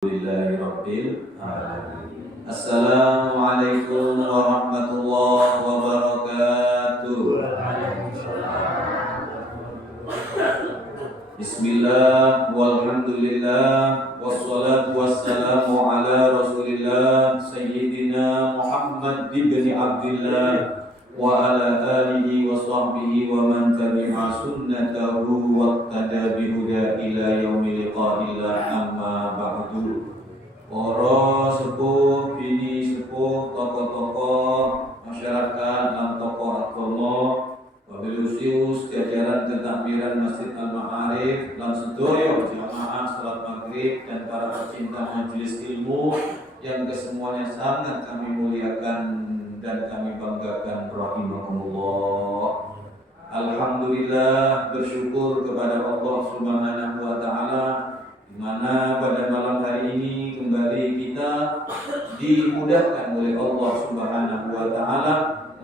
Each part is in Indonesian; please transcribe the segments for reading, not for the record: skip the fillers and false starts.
Alhamdulillahirabbil alamin. Assalamualaikum warahmatullahi wabarakatuh. Bismillah walhamdulillah wassalatu wassalamu ala Rasulillah Sayyidina Muhammad ibn Abdillah wa ala alihi wa sahbihi wa man tabi'a sunnatahu waqtada bihuda ila yaumil liqa'illah, amma ba'du. Para sepuh, bini sepuh, tokoh-tokoh masyarakat dan tokoh agama, wabilusius jajaran ketakmiran Masjid Al-Ma'arif lan sedoyo jamaah salat maghrib dan para pecinta majelis ilmu yang kesemuanya sangat kami muliakan dan kami banggakan, rahimakumullah. Alhamdulillah, bersyukur kepada Allah Subhanahu wa taala di mana pada malam hari ini kembali kita dimudahkan oleh Allah Subhanahu wa taala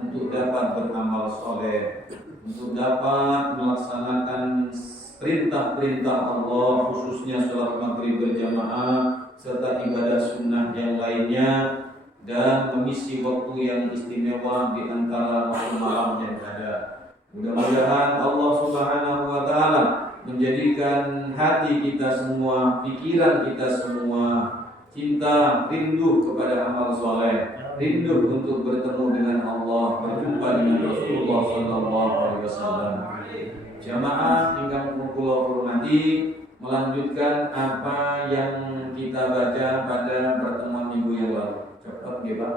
untuk dapat beramal soleh, untuk dapat melaksanakan perintah-perintah Allah, khususnya sholat maghrib berjamaah serta ibadah sunnah yang lainnya, dan mengisi waktu yang istimewa di antara malam yang ada. Mudah-mudahan Allah Subhanahu wa taala menjadikan hati kita semua, pikiran kita semua cinta, rindu kepada amal soleh, rindu untuk bertemu dengan Allah, berjumpa dengan Rasulullah sallallahu alaihi wasallam. Jamaah ingkang kula hormati, melanjutkan apa yang kita baca pada pertemuan minggu yang lalu. Cepat ya Pak,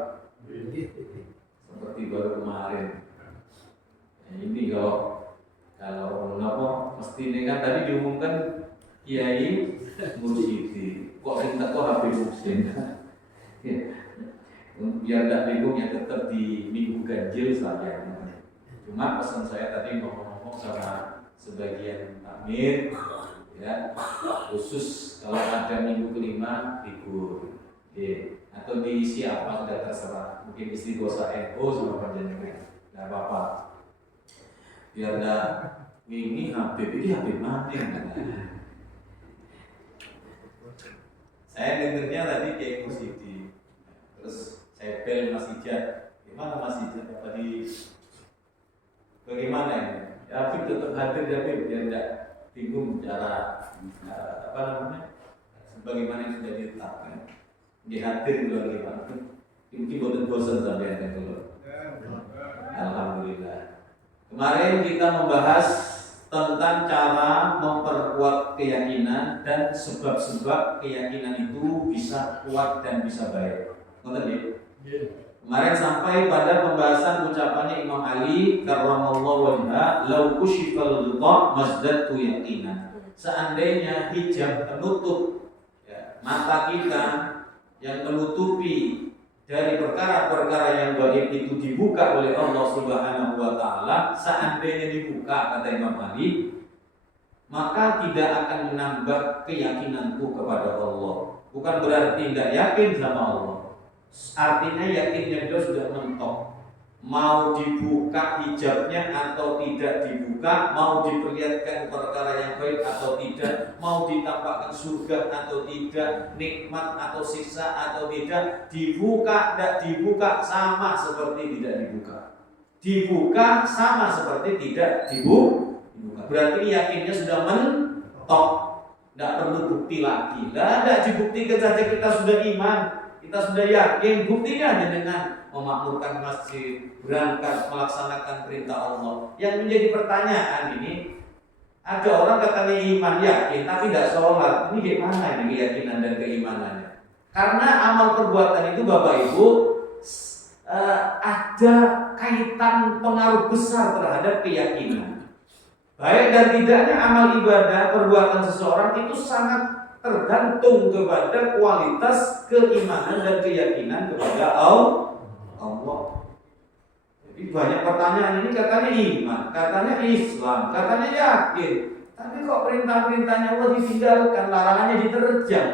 seperti baru kemarin. Ini kalau apa mesti ini kan tadi diumumkan Kiai Mursyidi, kok minta kok Habib Muhsin. Biar tidak bingung ya, tetap di minggu ganjil saja. Cuma pesan saya tadi ngomong-ngomong sama sebagian takmir, ya, khusus kalau ada minggu kelima libur. Atau diisi apa sudah terserah, mungkin isi dosa NU sama panjenengan, nggak apa-apa. Biar ada ini Habib mana? Saya dengarnya tadi kayak Musidi, terus saya bel Mas Ijat, gimana Mas Ijat tadi? Bagaimana ini? Ya, Habib tetap hadir ya Habib, biar tidak bingung cara apa namanya, sebagaimana yang sudah ditetapkan. Dihadir dulu lagi, mungkin bosan sampai yang dulu. Alhamdulillah. Kemarin kita membahas tentang cara memperkuat keyakinan dan sebab-sebab keyakinan itu bisa kuat dan bisa baik. Ngerti? Kemarin sampai pada pembahasan ucapannya Imam Ali karramallahu wajha, "Lau kushifal ghita mazdadtu yaqinan." Seandainya hijab penutup mata kita yang menutupi dari perkara-perkara yang gaib itu dibuka oleh Allah Subhanahu wa taala, seandainya dibuka, kata Imam Ali, maka tidak akan menambah keyakinanku kepada Allah. Bukan berarti tidak yakin sama Allah. Artinya yakinnya dia sudah mentok. Mau dibuka hijabnya atau tidak dibuka, mau diperlihatkan perkara yang baik atau tidak, mau ditampakkan surga atau tidak, nikmat atau siksa atau tidak, dibuka tidak dibuka sama seperti tidak dibuka. Dibuka sama seperti tidak dibuka. Berarti yakinnya sudah mentok, tidak perlu bukti lagi. Tidak dibuktikan saja kita sudah iman, kita sudah yakin. Buktinya ada dengan memakmurkan masjid, berangkat melaksanakan perintah Allah. Yang menjadi pertanyaan ini, ada orang katanya iman, yakin, tapi tidak sholat. Ini gimana ini keyakinan dan keimanannya? Karena amal perbuatan itu Bapak Ibu ada kaitan pengaruh besar terhadap keyakinan. Baik dan tidaknya amal ibadah perbuatan seseorang itu sangat tergantung kepada kualitas keimanan dan keyakinan kepada Allah. Jadi banyak pertanyaan ini, katanya iman, katanya Islam, katanya yakin, tapi kok perintah-perintahnya Allah ditinggalkan, larangannya diterjang.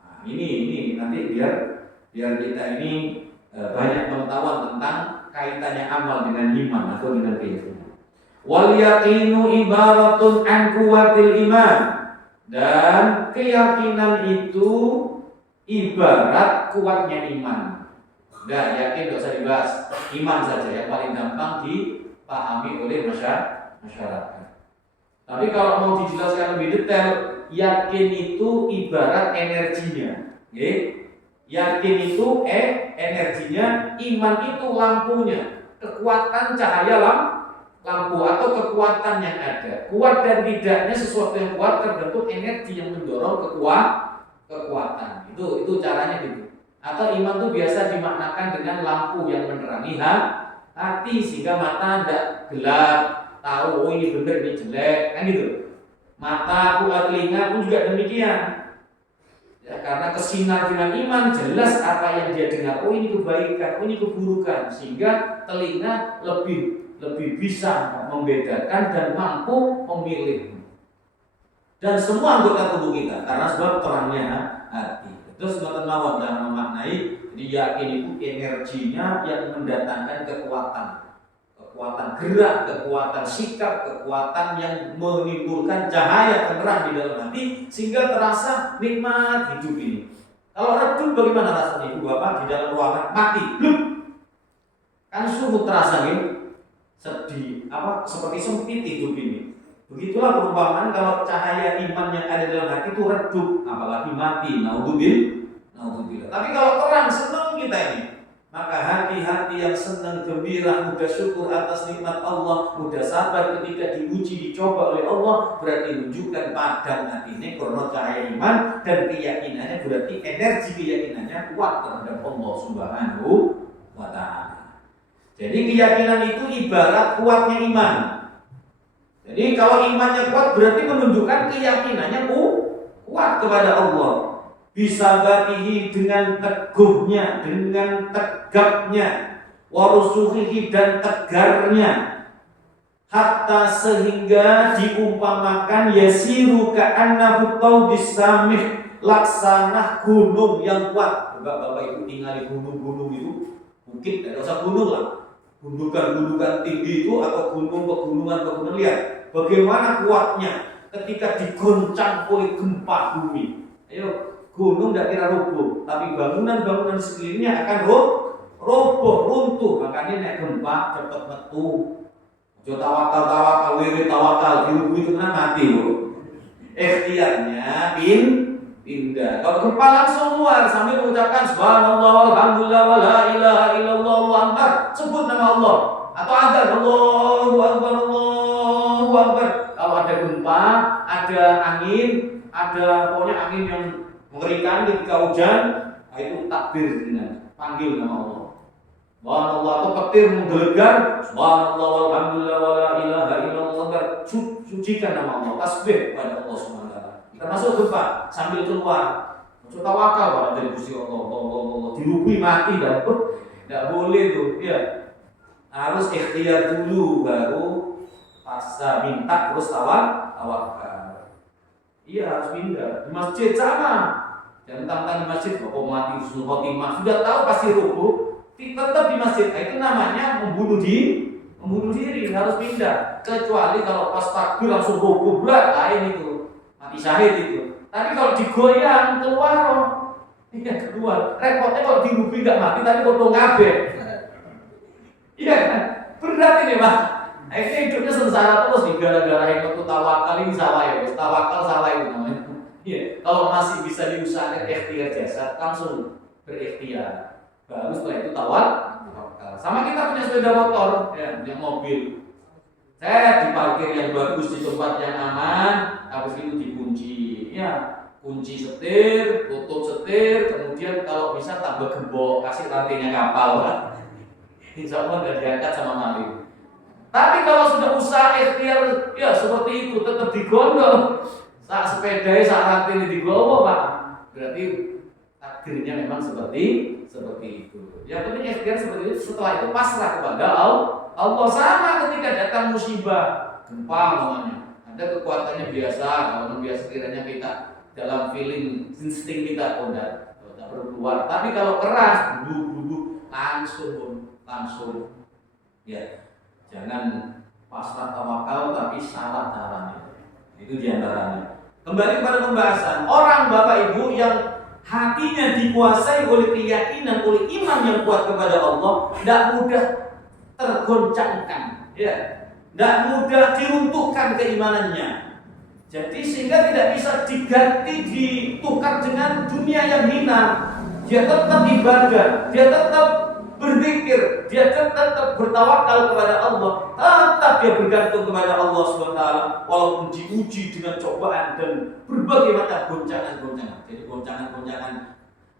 Nah, ini nanti biar kita ini banyak pengetahuan tentang kaitannya amal dengan iman atau dengan keyakinan. Wal yaqinu ibaratun an quwwatil iman. Dan keyakinan itu ibarat kuatnya iman. Udah yakin, gak usah dibahas. Iman saja yang paling gampang dipahami oleh masyarakat. Tapi kalau mau dijelaskan lebih detail, yakin itu ibarat energinya. Yakin itu energinya, iman itu lampunya, kekuatan cahaya lampu atau kekuatan yang ada. Kuat dan tidaknya sesuatu yang kuat tergantung energi yang mendorong kekuatan. Itu caranya gitu. Atau iman itu biasa dimaknakan dengan lampu yang menerangi hati sehingga mata tidak gelap, tahu oh ini benar ini jelek, kan gitu. Mata, telinga pun juga demikian. Ya, karena kesinar dengan iman jelas apa yang dia dengar. Oh ini kebaikan, oh ini keburukan, sehingga telinga lebih bisa membedakan dan mampu memilih. Dan semua anggota tubuh kita karena sebab terangnya hati. Terus ngoten mawon dalam memaknai yakin itu energinya yang mendatangkan kekuatan gerak, kekuatan sikap, kekuatan yang menimbulkan cahaya penerang di dalam hati sehingga terasa nikmat hidup ini. Kalau redup bagaimana rasanya Ibu Bapak di dalam ruangan mati, bluk. Kan sungguh terasa nih sedih, seperti sempit hidup ini. Begitulah perumpamaan kalau cahaya iman yang ada dalam hati itu redup, apalagi mati. Naudzubillah. Tapi kalau terang senang kita ini, maka hati-hati yang senang, gembira, mudah syukur atas nikmat Allah, mudah sabar ketika diuji, dicoba oleh Allah, berarti menunjukkan padam hati ini karena cahaya iman dan keyakinannya, berarti energi keyakinannya kuat terhadap Allah Subhanahu wa Ta'ala. Jadi keyakinan itu ibarat kuatnya iman. Jadi kalau imannya kuat berarti menunjukkan keyakinannya kuat kepada Allah. Bisa batihi dengan teguhnya, dengan tegapnya, warusuhihi dan tegarnya, hatta sehingga diumpamakan yasiru ka'annahu tawdis samih, laksana gunung yang kuat. Bapak Ibu tinggal di gunung-gunung itu, mungkin tidak usah gunung lah, gundukan-gundukan tinggi itu atau pegunungan lihat bagaimana kuatnya ketika digoncang oleh gempa bumi. Ayo, gunung tidak kira roboh, tapi bangunan-bangunan sekelilingnya akan roboh, runtuh. Makanya nek gempa cepat metu. Jo tawakal, wirid tawakal, dirubuh itu kan mati loh. Ikhtiarnya pindah. Kalau gempa langsung keluar sambil mengucapkan subhanallah walhamdulillah wala ilaha illallah wallahu akbar. Sebut nama Allah atau adzan Allahu akbar Allahu akbar. Kalau ada gempa, ada angin, ada pokoknya angin yang mengerikan ketika hujan, itu takbir dengan panggil nama Allah. Subhanallah atau petir menggelegar, subhanallah walhamdulillah wala ilaha illallah. Sucikan nama Allah, tasbih kepada Allah Subhanahu wa taala. Termasuk gempa sambil keluar, tawakal pada dari Gusti Allah, dirubui mati dan tidak boleh tuh, ya. Harus ikhtiar dulu baru pasca minta terus tawakal. Iya harus pindah. Di masjid sama. Jangan tantang di masjid kok mati husnul khotimah. Sudah tahu pasti rubuh, tetap di masjid. Nah, itu namanya membunuh diri. Harus pindah. Kecuali kalau pas takbir langsung rubuh berat, lain itu mati syahid itu. Tapi kalau digoyang keluar, keluar. Repotnya kalau dirubui nggak mati, tapi potong kabeh. Iya kan? Berat ini Pak. Ini hidupnya sengsara terus nih gara-gara yang waktu tawakal ini salah ya, tawakal salah itu namanya. Iya, kalau masih bisa diusahakan ikhtiar jasad, langsung berikhtiar. Baru setelah itu tawakal. Sama kita punya sepeda motor, ya, punya mobil. Saya diparkir yang bagus di tempat yang aman, habis itu dikunci. Ya, kunci setir, tutup setir, kemudian kalau bisa tambah gembok, kasih rantainya kapal. Insya Allah nggak diangkat sama maling. Tapi kalau sudah usaha ikhtiar, ya seperti itu tetap digondol. Saat sepeda, saat rantai digowo Pak, berarti takdirnya memang seperti itu. Yang penting ikhtiar seperti itu. Setelah itu pasrah kepada Allah. Sama ketika datang musibah, gempa namanya, ada kekuatannya biasa. Kalau biasa kiranya kita dalam feeling insting kita tidak perlu keluar. Tapi kalau keras, duduk langsung, ya. Jangan pasrah tawakal tapi salah caranya. Itu diantaranya. Kembali kepada pembahasan, orang Bapak Ibu yang hatinya dikuasai oleh keyakinan, oleh iman yang kuat kepada Allah, tidak mudah tergoncangkan, ya, tidak mudah diruntuhkan keimanannya. Jadi sehingga tidak bisa diganti, ditukar dengan dunia yang hina. Dia tetap ibadah, dia tetap berzikir, dia tetap bertawakal kepada Allah, tetap dia bergantung kepada Allah SWT, walaupun diuji dengan cobaan dan berbagai macam goncangan-goncangan. Jadi goncangan-goncangan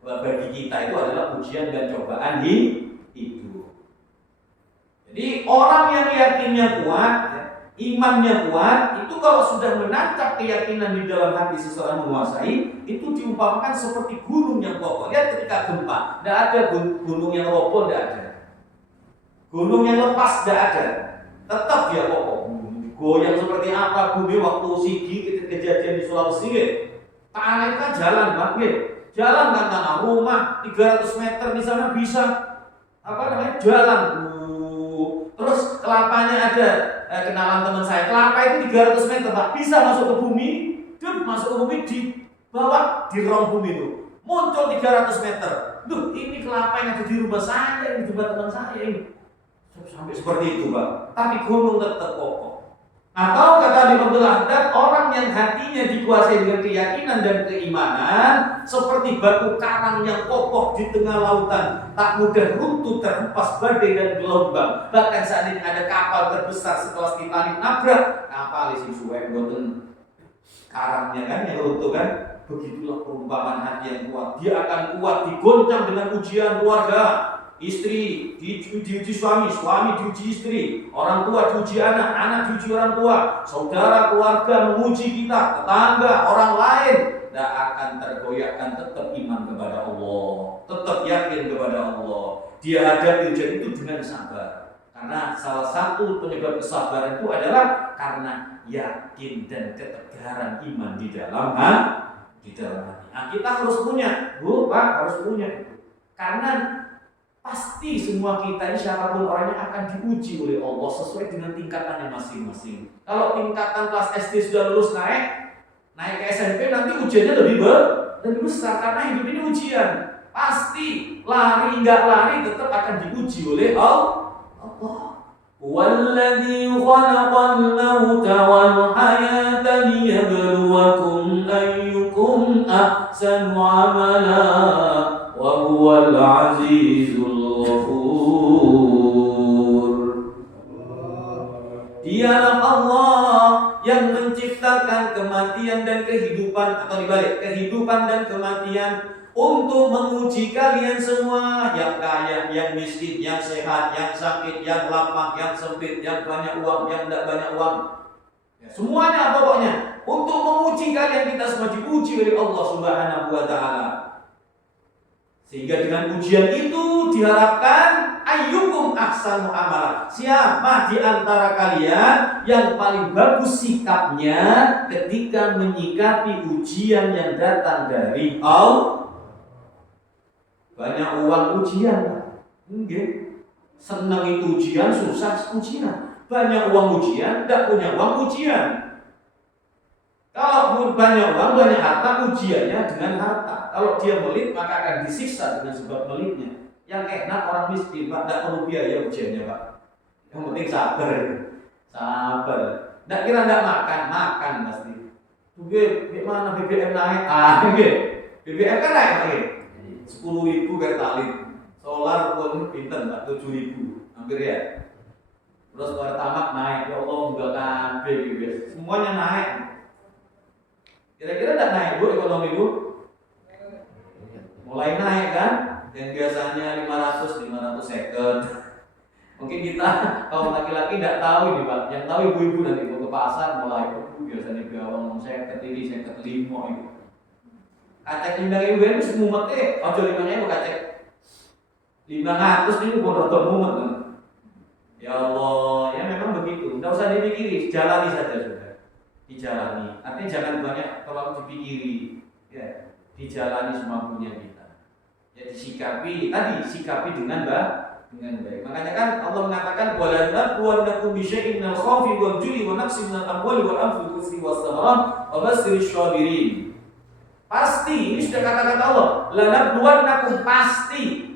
bagi kita itu adalah ujian dan cobaan hidup. Jadi orang yang yakinnya kuat, imannya kuat, itu kalau sudah menancap keyakinan di dalam hati seseorang menguasai, itu diumpamakan seperti gunung yang kokoh. Lihat ketika gempa, tidak ada gunung yang roboh, tidak ada. Gunung yang lepas, tidak ada. Tetap dia kokoh. Goyang seperti apa bumi waktu Sigi kejadian di Sulawesi. Tanah itu kan jalan, Bang. Jalan kan tanah, rumah 300 meter di sana bisa jalan. Terus kelapanya ada, kenalan teman saya, kelapa itu 300 meter, Pak, bisa masuk ke bumi, masuk ke bumi di bawah, di rong bumi itu, muncul 300 meter. Duh, ini kelapa yang ada di rumah saya, di rumah teman saya ini. Sampai seperti itu, Pak. Tapi gunung tetap kokoh. Atau kata Imam Haddad, orang yang hatinya dikuasai dengan keyakinan dan keimanan seperti batu karang yang kokoh di tengah lautan, tak mudah runtuh terhempas badai dan gelombang. Bahkan saat ini ada kapal terbesar sekelas Titanic nabrak kapal isi suwe boten karangnya kan yang runtuh kan. Begitulah perumpamaan hati yang kuat. Dia akan kuat digoncang dengan ujian keluarga. Istri diuji suami, suami diuji istri, orang tua diuji anak, anak diuji orang tua, saudara keluarga menguji kita, tetangga, orang lain. Tidak akan tergoyahkan, tetap iman kepada Allah, tetap yakin kepada Allah. Dia hadapi ujian itu dengan sabar. Karena salah satu penyebab kesabaran itu adalah karena yakin dan ketegaran iman di dalam hati. Nah, kita harus punya, Bu, Pak, harus punya. Karena pasti semua kita ini siapapun orangnya akan diuji oleh Allah sesuai dengan tingkatannya masing-masing. Kalau tingkatan kelas SD sudah lulus naik ke SMP, nanti ujiannya lebih besar karena hidup ini ujian. Pasti lari nggak lari tetap akan diuji oleh Allah. Walladzi khalaqal mauta wal hayata liyabluwakum ayyukum ahsanu amala wa huwal azizul ghafur. Dialah Allah yang menciptakan kematian dan kehidupan, atau dibalik, kehidupan dan kematian untuk menguji kalian semua, yang kaya, yang miskin, yang sehat, yang sakit, yang lapang, yang sempit, yang banyak uang, yang tidak banyak uang. Ya, semuanya pokoknya untuk menguji kalian, kita semua diuji oleh Allah Subhanahu wa taala. Sehingga dengan ujian itu diharapkan ayyukum ahsanu amala. Siapa di antara kalian yang paling bagus sikapnya ketika menyikapi ujian yang datang dari Allah? Banyak uang ujian, enggak. Senang itu ujian, susah ujian. Banyak uang ujian, tidak punya uang ujian. Kalau banyak uang, banyak harta, ujiannya dengan harta. Kalau dia melit, maka akan disiksa dengan sebab melitnya. Yang enak orang miskin, Pak, tidak perlu biaya ujiannya, Pak. Yang penting sabar. Sabar. Tidak kira tidak makan pasti. Bagaimana BBM naik? BBM kan naik. 10.000 pertalite, solar pun pinten Pak, 7.000 hampir ya. Terus Pertamax naik, ya Allah enggak kabeh guys. Semuanya naik. Kira-kira enggak naik Bu ekonomi Bu? Mulai naik kan? Yang biasanya 500 second. Mungkin kita kaum laki-laki enggak tahu ini Pak. Yang tahu ibu-ibu nanti mau ke pasar mulai biasanya gawang second ini, second 5 itu. Kacek 5.000 itu semumetnya, ojo 5.000 kacek 500 itu pun rotok mumet kan? Ya Allah, ya memang begitu. Tidak usah dipikiri, jalani saja sudah. Dijalani. Artinya jangan banyak terlalu dipikiri. Ya, dijalani semampunya kita. Ya disikapi, sikapi dengan baik. Makanya kan Allah mengatakan wala nabluwannakum bisyai'in minal khawfi wal ju'i wa nafsin minal amwali wal anfusi was thamarat wa basyirish shabirin. Pasti, ini sudah kata-kata Allah. Lanabluwannakum, pasti.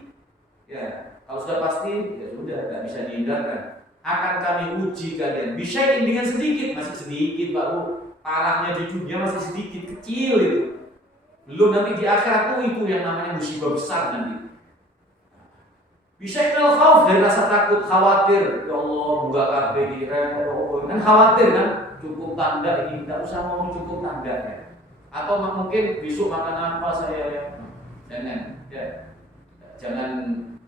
Ya, kalau sudah pasti, ya sudah, tidak bisa dihindarkan. Akan kami uji kalian. Bisyai'in, dengan sedikit, masih sedikit Pak Bu. Parahnya di dunia masih sedikit, kecil itu. Belum nanti di akhirat itu yang namanya musibah besar nanti. Bisyai'il khauf, dari rasa takut, khawatir. Ya Allah, buka kabeh kan khawatir kan? Cukup tanda ini, tidak usah mau cukup tanda ya. Atau mungkin besok makan apa saya ya? Jangan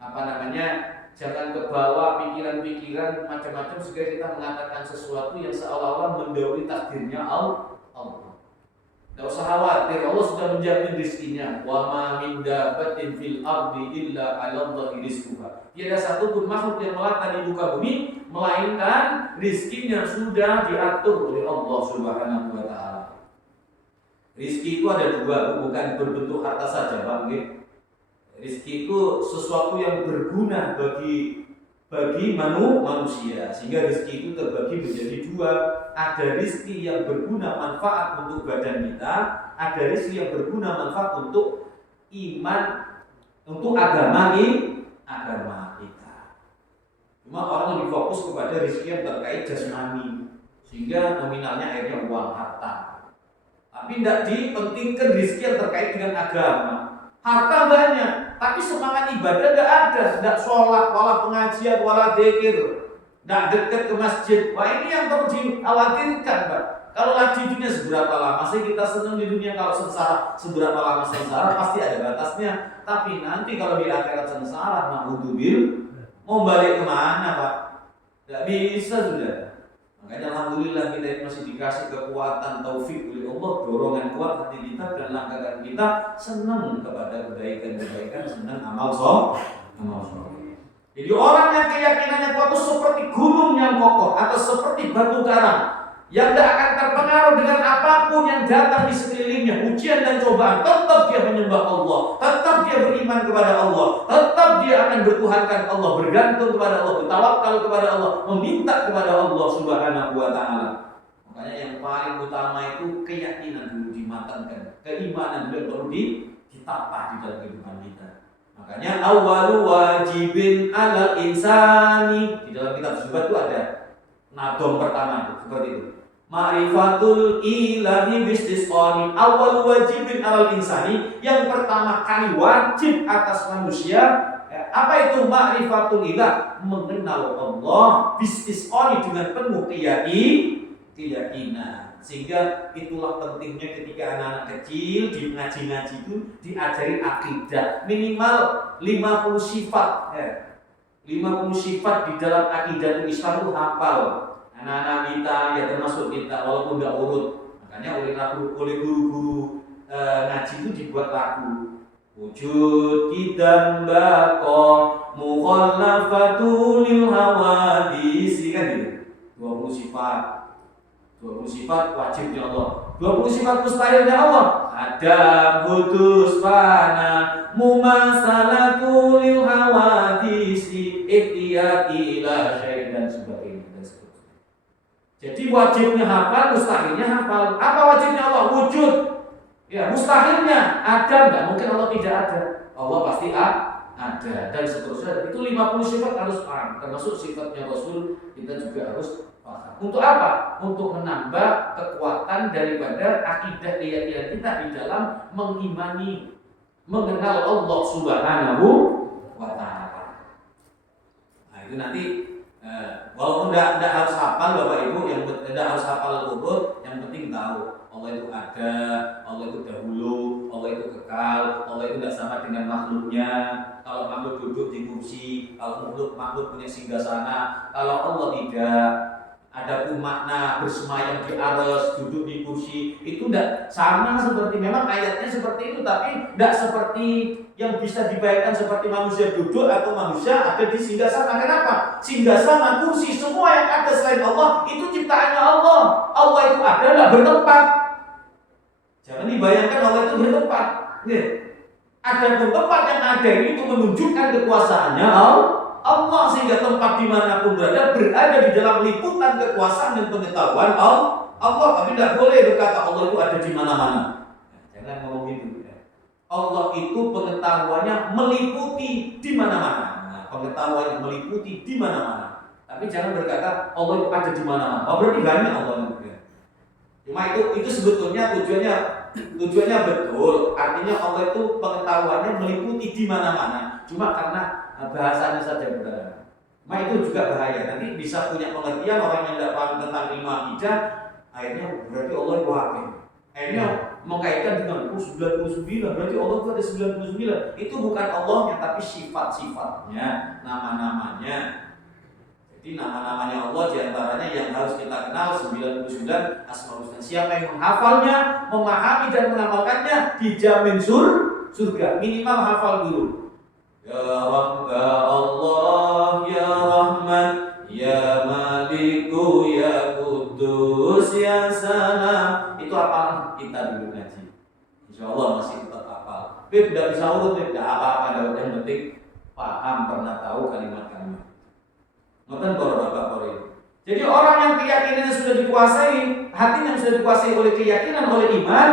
apa namanya? Jangan kebawa pikiran-pikiran macam-macam sehingga kita mengatakan sesuatu yang seolah-olah mendahului takdirnya Allah. Tidak usah khawatir, Allah sudah menjamin rizkinya. Wa ma min dabbatin fil ardi illa 'ala Allahi rizquha. Tiada satu pun makhluk yang melata di muka bumi melainkan rizkinya sudah diatur oleh Allah Subhanahu wa taala. Rizki itu ada dua, bukan berbentuk harta saja, Pak. Rizki itu sesuatu yang berguna bagi manusia, sehingga rizki itu terbagi menjadi dua. Ada rizki yang berguna manfaat untuk badan kita, ada rizki yang berguna manfaat untuk iman, untuk agama kita. Cuma orang lebih fokus kepada rizki yang terkait jasmani, sehingga nominalnya akhirnya uang, harta. Tapi tidak dipentingkan rizki yang terkait dengan agama. Harta banyak, tapi semangat ibadah tidak ada. Tidak sholat, wala pengajian, wala dzikir, tidak dekat ke masjid. Wah, ini yang perlu dikhawatirkan, Pak. Kalau lagi di dunia seberapa lama sih kita senang di dunia? Kalau sengsara, seberapa lama sengsara? Pasti ada batasnya. Tapi nanti kalau di akhirat sengsara, na'udzubil, mau balik kemana, Pak? Tidak bisa sudah. Makanya alhamdulillah kita masih dikasih kekuatan taufik oleh Allah, dorongan kuat hati kita dan langkah kita senang kepada kebaikan-kebaikan, senang amal soleh. Jadi orang yang keyakinannya kuat itu seperti gunung yang kokoh atau seperti batu karang yang tidak akan terpengaruh dengan apapun yang datang di sekelilingnya, ujian dan cobaan. Tetap dia menyembah Allah, tetap dia beriman kepada Allah, tetap dia akan bertuhankan Allah, bergantung kepada Allah, bertawakal kepada Allah, meminta kepada Allah Subhanahu wa taala. Makanya yang paling utama itu keyakinan dulu dimatangkan, keimanan dulu perlu ditata di dalam kehidupan kita. Makanya awwalu wajibin 'alal insani, di dalam kitab Zuhud itu ada nadom pertama itu seperti itu. Ma'rifatul ilahi bistisqani, awal wajibin 'alal insani, yang pertama kali wajib atas manusia. Apa itu ma'rifatul ilah? Mengenal Allah bistisqani, dengan penuh keyakinan. Sehingga itulah pentingnya ketika anak-anak kecil di ngaji-ngaji itu diajari akidah minimal 50 sifat. 50 sifat di dalam akidah Islam itu hafal. Anak-anak kita, ya termasuk kita, walaupun tidak urut. Makanya oleh guru-guru ngaji itu dibuat lagu. Wujud kita bako mukhallafatul hawadisi, kan gitu. 20 sifat wajibnya Allah, 20 sifat mustahilnya Allah. Adam, hudus, fana, mumasalatul hawadisi, ihtiyati ila syai' dan sebagainya. Jadi wajibnya hafal, mustahilnya hafal. Apa wajibnya Allah? Wujud. Ya, mustahilnya ada, enggak mungkin Allah tidak ada. Allah pasti ada dan seterusnya. Itu 50 sifat harus paham. Termasuk sifatnya Rasul kita juga harus paham. Untuk apa? Untuk menambah kekuatan daripada akidah keyakinan kita di dalam mengimani, mengenal Allah Subhanahu wa taala. Nah, itu nanti walaupun tidak harus hafal Bapak Ibu, yang tidak harus hafal urut, yang penting tahu Allah itu ada, Allah itu dahulu, Allah itu kekal, Allah itu tidak sama dengan makhluknya. Kalau makhluk duduk di kursi, kalau makhluk punya singgasana, kalau Allah tidak. Adapun makna bersemayam di arsy, duduk di kursi, itu tidak sama seperti, memang ayatnya seperti itu, tapi tidak seperti yang bisa dibayangkan seperti manusia duduk atau manusia ada di singgasana. Kenapa? Singgasana, kursi, semua yang ada selain Allah itu ciptaannya Allah. Allah itu ada, tidak bertempat. Jangan dibayangkan Allah itu bertempat. Adapun tempat yang ada ini itu menunjukkan kekuasaannya Allah, sehingga tempat dimanapun berada di dalam liputan kekuasaan dan pengetahuan Allah. Allah, tapi tidak boleh berkata Allah itu ada di mana-mana. Jangan ngomong gitu. Allah itu pengetahuannya meliputi di mana-mana. Nah, pengetahuannya meliputi di mana-mana. Tapi jangan berkata Allah itu ada di mana-mana. Oh, berarti banyak Allah itu. Cuma itu sebetulnya tujuannya betul. Artinya Allah itu pengetahuannya meliputi di mana-mana. Cuma karena bahasanya saja berbeda. Cuma itu juga bahaya. Nanti bisa punya pengertian orang yang tidak paham tentang ilmu akidah, akhirnya berarti Allah itu hakim. Akhirnya mengkaitkan dengan 99, berarti Allah itu ada 99. Itu bukan Allahnya, tapi sifat-sifatnya, nama-namanya. Jadi nama-namanya Allah diantaranya yang harus kita kenal 99 Asmaul Husna. Siapa yang menghafalnya, memahami dan mengamalkannya, dijamin surga. Minimal hafal dulu. Ya Allah, ya Rahman, ya Maliku, ya Kudus, ya Salam. Itu apa kita dulu ngaji. Insya Allah masih tetap hafal. Tapi tidak bisa urut, tidak apa-apa. Yang penting paham, pernah tahu kalimat-kalimat. Nonton Bapak-Bapak. Jadi orang yang keyakinannya sudah dikuasai, hatinya sudah dikuasai oleh keyakinan, oleh iman,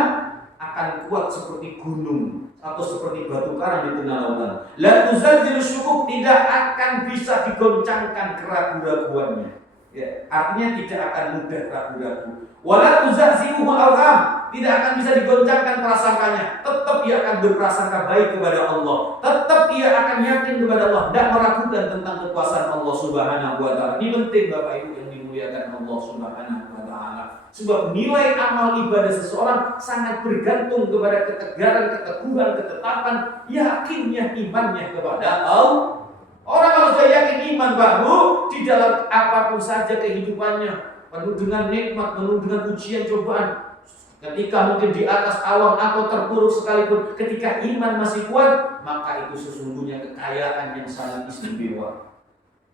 akan kuat seperti gunung atau seperti batu karang di tengah lautan. La tuzazzil syukuk, tidak akan bisa digoncangkan keraguan-raguannya. Ya, artinya tidak akan mudah ragu-ragu. Wala tuzazziluhu al-awham, tidak akan bisa digoncangkan prasangkanya. Tetap dia akan berprasangka baik kepada Allah. Tetap dia akan yakin kepada Allah, tidak meragukan tentang kekuasaan Allah Subhanahu wa taala. Ini penting Bapak Ibu yang dimuliakan Allah Subhanahu wa taala. Sebab nilai amal ibadah seseorang sangat bergantung kepada ketegaran, keteguhan, ketetapan, yakinnya imannya kepada Allah. Orang kalau sudah yakin iman baru di dalam apapun saja kehidupannya, penuh dengan nikmat, penuh dengan ujian cobaan. Ketika mungkin di atas awan atau terpuruk sekalipun, ketika iman masih kuat, maka itu sesungguhnya kekayaan yang sangat istimewa.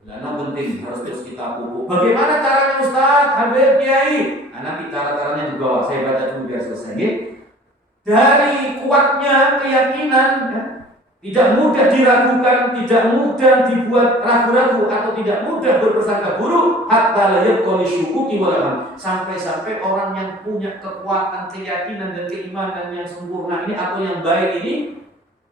Nah, penting harus terus kita pupuk. Bagaimana caranya Ustaz? Habib Kiai. Nah, nanti cara-caranya juga saya baca dulu biar selesai. Dari kuatnya keyakinan, ya, tidak mudah diragukan, tidak mudah dibuat ragu-ragu atau tidak mudah berprasangka buruk, hatta la yaqulu syukuki wal sampai-sampai orang yang punya kekuatan keyakinan dan keimanan yang sempurna ini atau yang baik ini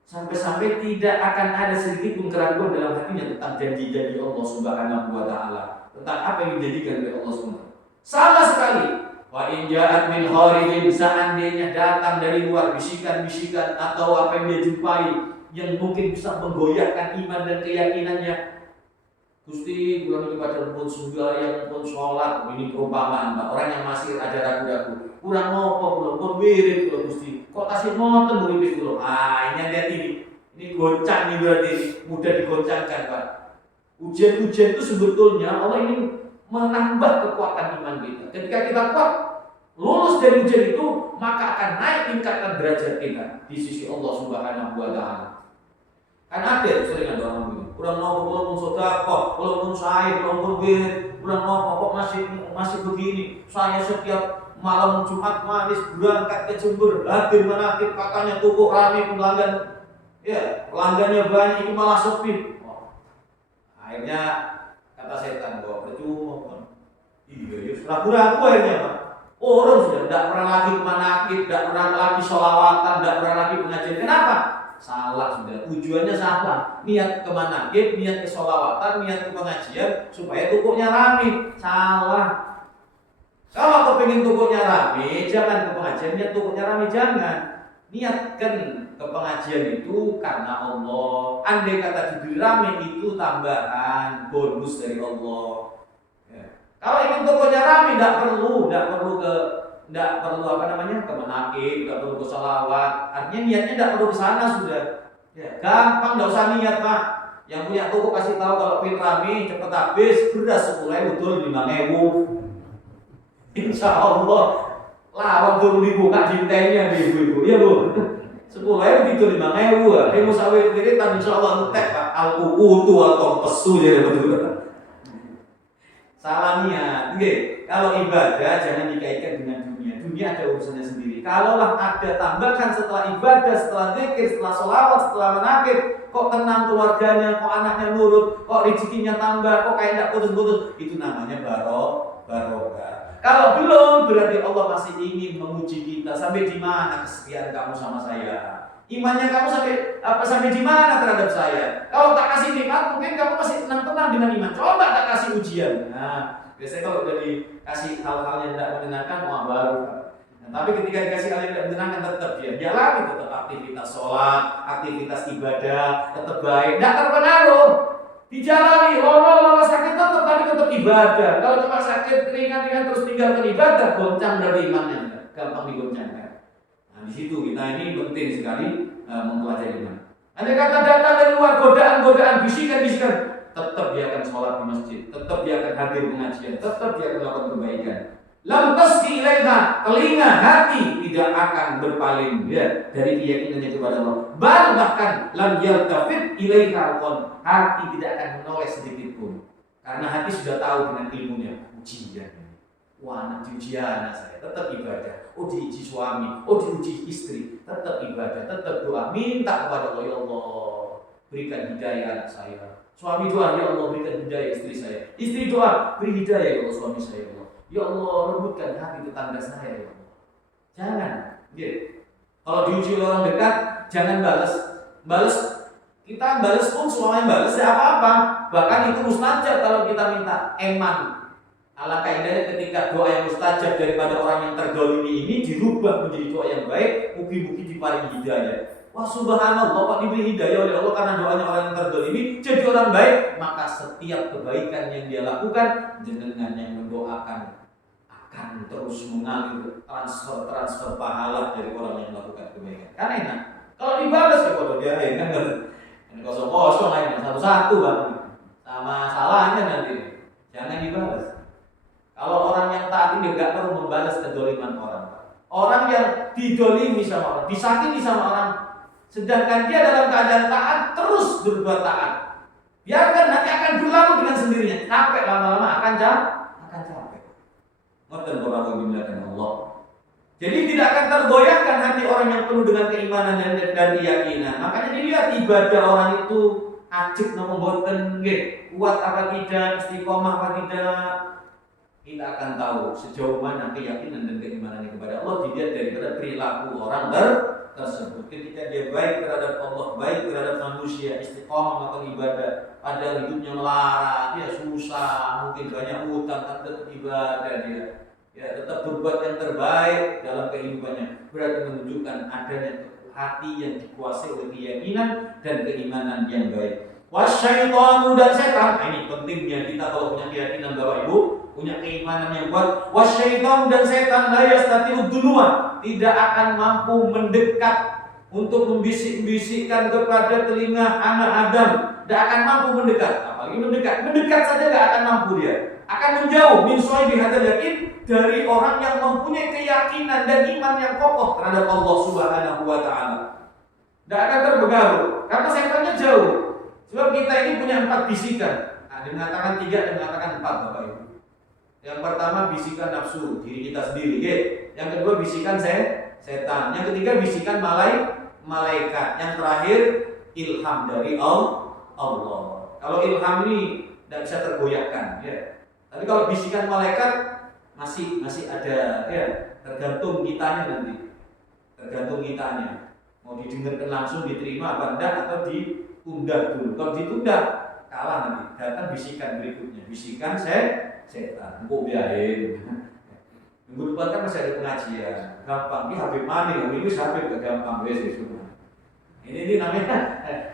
sampai-sampai tidak akan ada sedikit pun keraguan dalam hatinya tentang janji-janji Allah Subhanahu wa taala, tentang apa yang dijadikan oleh Allah Subhanahu. Sama sekali. Wa in ja'at min kharijin, seandainya datang dari luar bisikan-bisikan atau apa yang dia jumpai yang mungkin bisa menggoyahkan iman dan keyakinannya. Gusti, bulan ini pada pun sembahyang pun sholat, ini perumpamaan Pak. Orang yang masih ada ragu-ragu, kurang ngopo, belum pun wirid belum Gusti. Kok kasih nonton muribis belum? Ini hati-hati ini goncang nih berarti, mudah digoncangkan Pak. Ujian-ujian itu sebetulnya Allah ingin menambah kekuatan iman kita. Ketika kita kuat, lulus dari ujian itu, maka akan naik tingkatan derajat kita di sisi Allah Subhanahu wa taala. Kan ada sering ada orang begini, kurang nopo, belum sedekah, belum sa'i, belum wirid, kurang nopo, kok masih begini. Saya setiap malam Jumat manis berangkat ke Jember, hadir manakib, katanya toko rame pelanggan, ya pelanggannya banyak, itu malah sepi. Akhirnya kata setan, bahwa percuma, iya, ragu-ragu akhirnya Pak. Orang sudah tidak pernah lagi kemanakib, tidak pernah lagi sholawatan, tidak pernah lagi pengajian. Kenapa? Salah sudah, tujuannya salah. Niat ke manakib, niat ke sholawatan, niat ke pengajian supaya tubuhnya rame. Salah. Kalau kepingin tubuhnya rame, jangan ke pengajian. Niat tubuhnya rame, jangan. Niatkan ke pengajian itu karena Allah. Andai kata diberi rame itu tambahan bonus dari Allah. Ya. Kalau ingin tubuhnya rame, tidak perlu ke menakib, tidak perlu ke sholawat. Artinya niatnya tidak perlu ke sana sudah. Ya, gampang, tidak usah niat Pak. Yang punya toko kasih tahu kalau pin rame cepet habis, beras 10.000 betul 5.000. Insya Allah lawang turun dibuka cintainya ibu-ibu, ya Bu. 10.000 gitu 5.000. Kamu sawit wiritan insya Allah entek Pak. Al-Qutu atau pesu jadi betul. Salah niat. Oke, kalau ibadah jangan dikaitkan dengan dunia. Dunia ada urusannya sendiri. Kalaulah ada tambahan setelah ibadah, setelah zikir, setelah sholawat, setelah menakib, kok tenang keluarganya, kok anaknya nurut, kok rezekinya tambah, kok kayak tidak putus-putus, itu namanya barokah. Kalau belum, berarti Allah masih ingin menguji kita. Sampai di mana kesetiaan kamu sama saya? Imannya kamu sampai di mana terhadap saya? Kalau tak kasih nikmat, mungkin kamu masih tenang-tenang dengan iman. Coba tak kasih ujian. Nah, biasanya kalau udah dikasih hal-hal yang tidak menyenangkan, wah baru. Nah, tapi ketika dikasih hal yang tidak menyenangkan, tetap dia jalani, tetap aktivitas sholat, aktivitas ibadah, tetap baik, tidak terpengaruh. Dijalani, lolos sakit tetap, tapi tetap ibadah. Kalau cuma sakit ringan-ringan terus tinggalkan ibadah, goncang dari imannya, gampang digoncangkan. Nah, di situ kita ini penting sekali mempelajari iman. Andai kata datang dari luar godaan-godaan, bisikan-bisikan, tetap dia akan sholat di masjid, tetap dia akan hadir pengajian, tetap dia akan melakukan kebaikan. Lam tasdi ilaiha, telinga, hati tidak akan berpaling ya dari keyakinannya kepada Allah. Bahkan lam yaltafit ilaiha qalb, hati tidak akan menoleh sedikit pun. Karena hati sudah tahu dengan ilmunya, ujian. Wah, anak diuji anak saya, tetap ibadah. Oh, diuji suami, oh diuji istri, tetap ibadah, tetap doa, minta kepada Allah, ya Allah, berikan hidayah anak saya. Suami doa, ya Allah, berikan hidayah istri saya. Istri doa, beri hidayah ya Allah suami saya, ya Allah. Ya Allah, rebutkan hati tetangga saya, ya Allah. Jangan, kalau diuji oleh orang dekat, jangan balas. Kita balas pun suami balas ya apa-apa. Bahkan itu mustajab kalau kita minta eman. Alangkah indahnya ketika doa yang mustajab daripada orang yang terdolimi ini dirubah menjadi doa yang baik, mungkin-mungkin diparingi hidayah. Wah, subhanallah, Pak diberi hidayah oleh Allah karena doanya orang yang terdolimi jadi orang baik, maka setiap kebaikan yang dia lakukan, jenengan yang mendoakan akan terus mengalir transfer pahala dari orang yang melakukan kebaikan. Kan enak. Kalau dibalas ya kalau dia kan kosong-kosong aja satu-satu Bang. Sama salahnya nanti. Jangan dibalas. Kalau orang yang taat ini enggak perlu membalas kedoliman orang. Orang yang didolimi sama orang, disakiti sama orang, sedangkan dia dalam keadaan taat terus berbuat taat. Biarkan nanti akan berlalu dengan sendirinya. Capek lama-lama akan capek. Ngoten para dimuliakan Allah. Jadi tidak akan tergoyahkan hati orang yang penuh dengan keimanan dan keyakinan. Makanya dilihat ibadah orang itu ajib napa mboten nggih, kuat apa tidak, istiqomah apa tidak. Kita akan tahu sejauh mana keyakinan dan keimanannya kepada Allah dilihat daripada perilaku orang tersebut. Ketika dia baik terhadap Allah, baik terhadap manusia, istiqomah melakukan ibadah, padahal hidupnya melarat, dia susah, mungkin banyak utang, tetap ibadah dia. Ya, tetap berbuat yang terbaik dalam kehidupannya. Berarti menunjukkan adanya hati yang dikuasai oleh keyakinan dan keimanan yang baik. Wasyaitanu dan setan. Nah, ini pentingnya kita kalau punya keyakinan Bapak Ibu, punya keimanan yang kuat. Wasyaitanu dan setan la yastati'ud dunuan, tidak akan mampu mendekat untuk membisik-bisikkan kepada telinga anak Adam. Tidak akan mampu mendekat. Apalagi mendekat saja tidak akan mampu dia. Akan menjauh min soibi hadzal yakin, dari orang yang mempunyai keyakinan dan iman yang kokoh terhadap Allah Subhanahu wa taala. Tidak akan terpengaruh karena setannya jauh. Sebab kita ini punya 4 bisikan. Ada yang mengatakan 3 dan mengatakan 4 Bapak Ibu. Yang pertama bisikan nafsu, diri kita sendiri, Yang kedua bisikan setan. Yang ketiga bisikan malaikat. Yang terakhir ilham dari Allah. Kalau ilham ini tidak bisa tergoyahkan, Tapi kalau bisikan malaikat masih ada, tergantung kitanya nanti. Tergantung kitanya. Mau didengarkan langsung diterima apa enggak atau ditunda dulu. Kalau ditunda kalah nanti. Datang bisikan berikutnya. Bisikan setan. Kok biarin. Minggu depan kan masih ada pengajian. Gampang. Ini Habib Mani. Ini Habib gak gampang. Ini namanya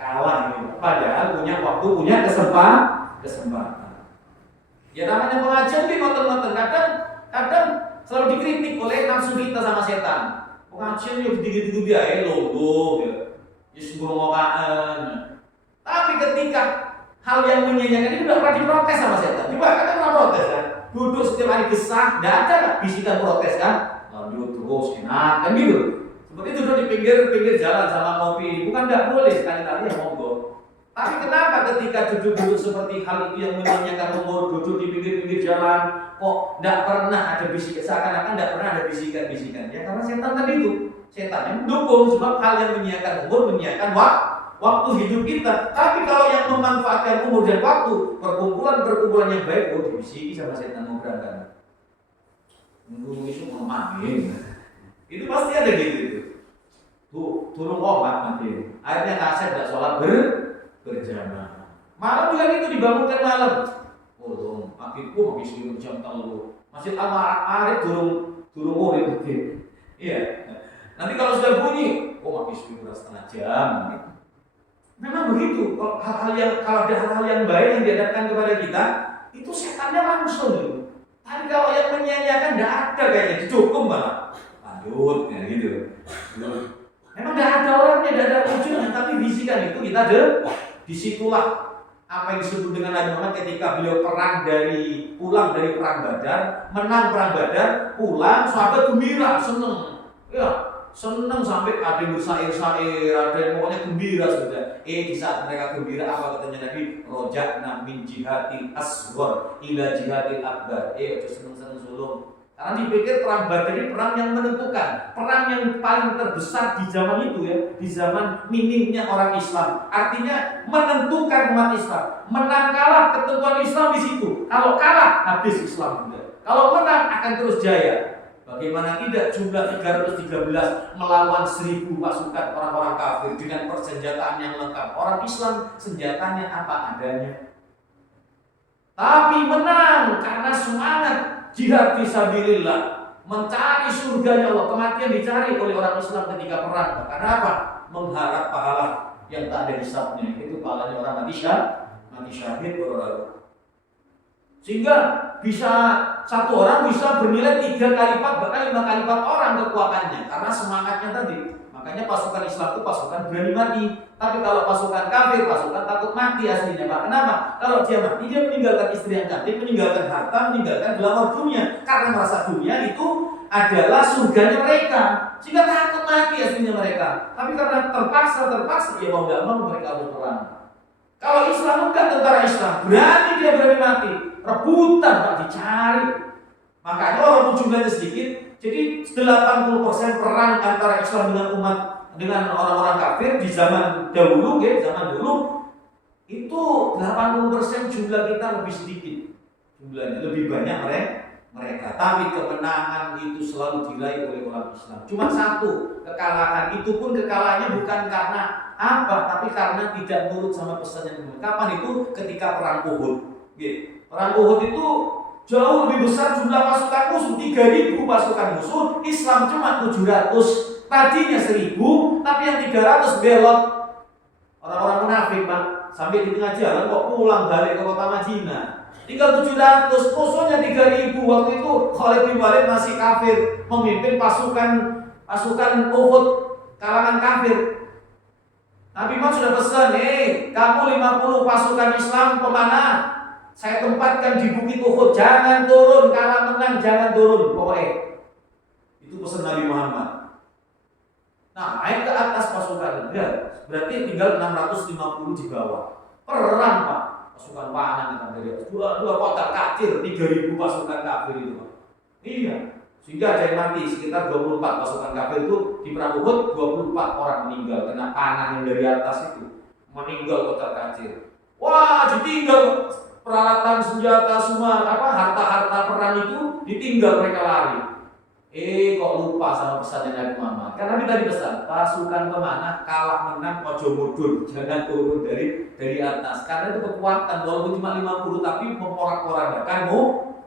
kalah ini. Padahal punya waktu, punya kesempatan. Ya namanya pengajian ini ngoten-ngoten. Kadang selalu dikritik oleh nafsu kita sama setan. Pengajian yang gitu-gitu biaya logo ya sembromokaan. Tapi ketika hal yang menyanyikan ini udah pernah diprotes sama setan. Coba kan pernah protes kan? Duduk setiap hari gesah, enggak ada kan bisikan protes kan? Lanjut terus enak kan gitu. Seperti duduk di pinggir jalan sama ngopi, bukan enggak boleh sekali-kali ya monggo. Tapi kenapa ketika duduk-duduk seperti hal itu yang menanyakan umur, duduk di pinggir-pinggir jalan, kok tidak pernah ada bisikan, seakan-akan tidak pernah ada bisikan-bisikan? Ya karena setan tadi itu, setan yang mendukung, sebab hal yang menyiapkan umur, menyiapkan waktu hidup kita. Tapi kalau yang memanfaatkan umur dan waktu, perkumpulan yang baik, dibisiki sama setan mau berangkat. Nunggu isu ngomongin. Itu pasti ada gitu. Tuh, turun komat nanti. Akhirnya kasih tidak sholat berjamaah. Malam juga gitu dibangunkan malam. Oh dong, akhirku habis jam 3. Masjid Al-Ma'arif turun urip. Iya. Nanti kalau sudah bunyi, habis setengah jam. Memang begitu. Kalau ada hal-hal yang baik yang diadakan kepada kita, itu setannya langsung gitu. Tapi kalau yang menyanyiakan tidak ada kayaknya, dicukup malah. Lanjut, ya gitu. Memang tidak ada orangnya, tidak ada wujudnya, tapi bisikan itu kita ada. Disitulah apa yang disebut dengan Nabi Muhammad ketika beliau pulang dari perang Badar, menang perang Badar, pulang, sahabat gembira, seneng. Ya, senang sampai ada yang bersair-sair, ada yang pokoknya gembira sudah. Di saat mereka gembira apa katanya Nabi? Roja'na min jihadil asghar ila jihadil akbar. Senang-senang sulung. Karena dipikir perang Badar ini perang yang menentukan, perang yang paling terbesar di zaman itu ya, di zaman minimnya orang Islam. Artinya menentukan umat Islam. Menang kalah ketentuan Islam di situ. Kalau kalah habis Islam juga. Kalau menang akan terus jaya. Bagaimana tidak jumlah 313 melawan 1000 pasukan orang-orang kafir dengan persenjataan yang lengkap. Orang Islam senjatanya apa adanya. Tapi menang karena semangat jihad fisabilillah, mencari surganya Allah. Kematian dicari oleh orang Islam ketika perang. Karena apa? Mengharap pahala yang tak ada hisabnya. Itu pahalanya orang mati syahid orang. Sehingga bisa satu orang bisa bernilai 3 kali lipat bahkan 5 kali lipat orang kekuatannya karena semangatnya tadi. Makanya pasukan Islam itu pasukan berani mati. Tapi kalau pasukan kafir, pasukan takut mati aslinya. Pak, kenapa? Kalau dia mati, dia meninggalkan istri yang cantik, meninggalkan harta, meninggalkan glamor dunia. Karena merasa dunia itu adalah surganya mereka. Sehingga takut mati aslinya mereka. Tapi karena terpaksa, ya mau nggak mau mereka harus perang. Kalau Islam bukan tentara Islam, berani dia berani mati, rebutan tak dicari. Makanya walaupun jumlahnya sedikit, jadi 80% perang antara Islam dengan orang-orang kafir di zaman dahulu, itu 80% jumlah kita lebih sedikit, jumlahnya lebih banyak mereka. Tapi kemenangan itu selalu diraih oleh orang Islam. Cuma satu kekalahan, itu pun kekalahannya bukan karena apa, tapi karena tidak nurut sama pesannya Nabi. Kapan itu? Ketika perang Uhud. Perang Uhud itu jauh lebih besar jumlah pasukan musuh, 3000 pasukan musuh, Islam cuma 700. Tadinya 1000, tapi yang 300 belot. Orang-orang munafik, Pak, sampai di tengah jalan kok pulang balik ke kota Madinah. Tinggal 700, musuhnya 3000. Waktu itu Khalid bin Walid masih kafir, memimpin pasukan Uhud, kalangan kafir. Nabi Muhammad sudah pesan, kamu 50 pasukan Islam pemanah, saya tempatkan di bukit Uhud, jangan turun, kalah menang jangan turun, pokoknya. Itu pesan Nabi Muhammad. Nah, naik ke atas pasukan, berarti tinggal 650 di bawah. Perang, Pak. Pasukan panah kita dari atas. Dua kotak kacir, 3000 pasukan kafir itu, Pak. Iya. Sehingga ada yang mati, sekitar 24 pasukan kafir itu di perang Uhud, 24 orang meninggal kena panah yang dari atas itu. Meninggal kotak kacir. Wah, ditinggal peralatan senjata semua, harta-harta perang itu ditinggal, mereka lari. Kok lupa sama pesannya Nabi Muhammad? Karena Nabi tadi pesan, pasukan pemanah kalah menang ojo mundur, jangan turun dari atas. Karena itu kekuatan, walaupun cuma 50 tapi memporak-porandakan